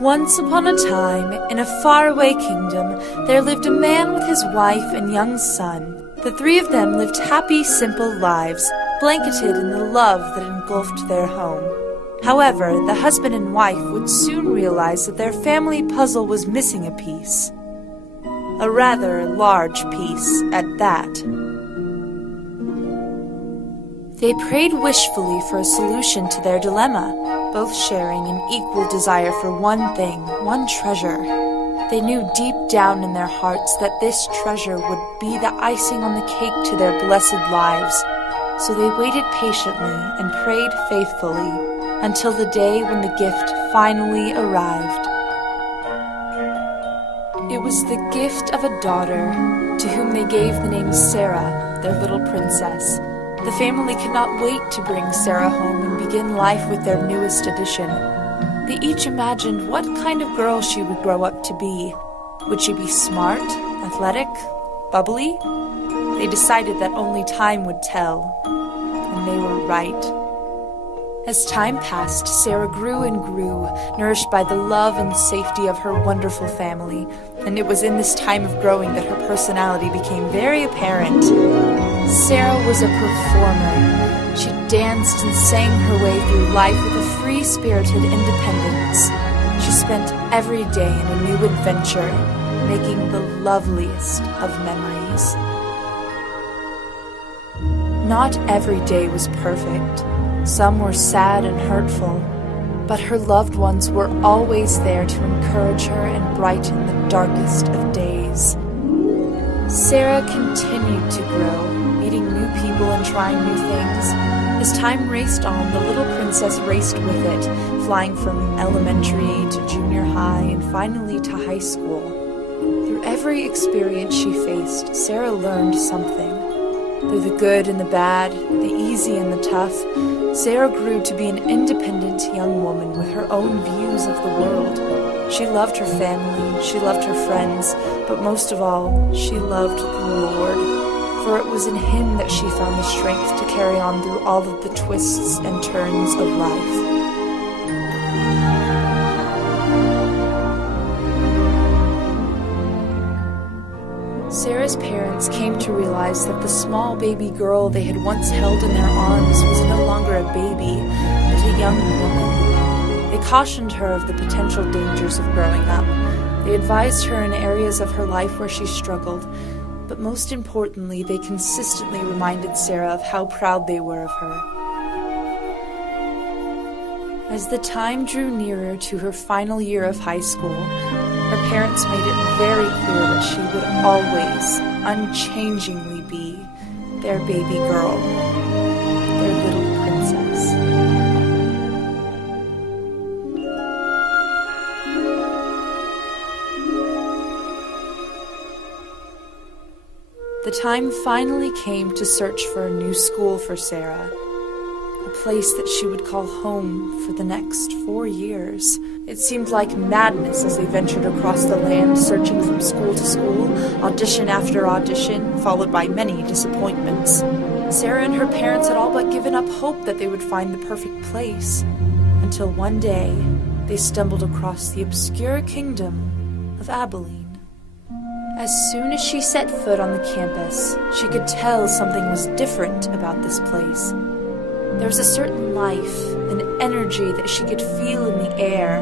Once upon a time, in a faraway kingdom, there lived a man with his wife and young son. The three of them lived happy, simple lives, blanketed in the love that engulfed their home. However, the husband and wife would soon realize that their family puzzle was missing a piece. A rather large piece at that. They prayed wishfully for a solution to their dilemma, both sharing an equal desire for one thing, one treasure. They knew deep down in their hearts that this treasure would be the icing on the cake to their blessed lives, so they waited patiently and prayed faithfully until the day when the gift finally arrived. It was the gift of a daughter, to whom they gave the name Sarah, their little princess. The family could not wait to bring Sarah home and begin life with their newest addition. They each imagined what kind of girl she would grow up to be. Would she be smart, athletic, bubbly? They decided that only time would tell, and they were right. As time passed, Sarah grew and grew, nourished by the love and safety of her wonderful family, and it was in this time of growing that her personality became very apparent. Sarah was a performer. She danced and sang her way through life with a free-spirited independence. She spent every day in a new adventure, making the loveliest of memories. Not every day was perfect. Some were sad and hurtful, but her loved ones were always there to encourage her and brighten the darkest of days. Sarah continued to grow, meeting new people and trying new things. As time raced on, the little princess raced with it, flying from elementary to junior high and finally to high school. Through every experience she faced, Sarah learned something. Through the good and the bad, the easy and the tough, Sarah grew to be an independent young woman with her own views of the world. She loved her family, she loved her friends, but most of all, she loved the Lord, for it was in Him that she found the strength to carry on through all of the twists and turns of life. Sarah's parents came to realize that the small baby girl they had once held in their arms was no longer a baby, but a young woman. They cautioned her of the potential dangers of growing up. They advised her in areas of her life where she struggled, but most importantly, they consistently reminded Sarah of how proud they were of her. As the time drew nearer to her final year of high school, her parents made it very clear that she would always, unchangingly be their baby girl, their little princess. The time finally came to search for a new school for Sarah, a place that she would call home for the next 4 years. It seemed like madness as they ventured across the land, searching from school to school, audition after audition, followed by many disappointments. Sarah and her parents had all but given up hope that they would find the perfect place, until one day they stumbled across the obscure kingdom of Abilene. As soon as she set foot on the campus, she could tell something was different about this place. There was a certain life, an energy that she could feel in the air.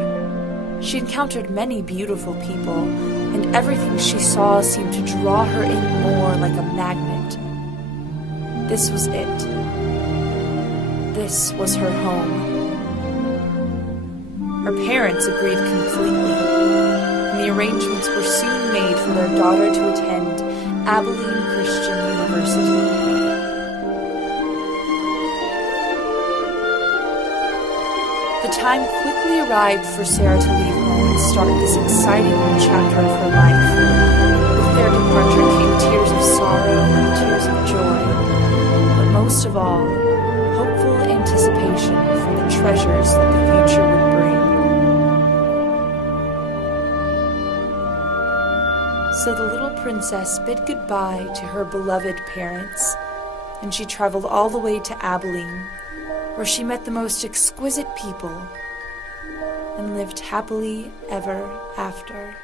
She encountered many beautiful people, and everything she saw seemed to draw her in more like a magnet. This was it. This was her home. Her parents agreed completely, and the arrangements were soon made for their daughter to attend Abilene Christian University. The time quickly arrived for Sarah to leave home and start this exciting new chapter of her life. With their departure came tears of sorrow and tears of joy, but most of all, hopeful anticipation for the treasures that the future would bring. So the little princess bid goodbye to her beloved parents, and she traveled all the way to Abilene, where she met the most exquisite people, and lived happily ever after.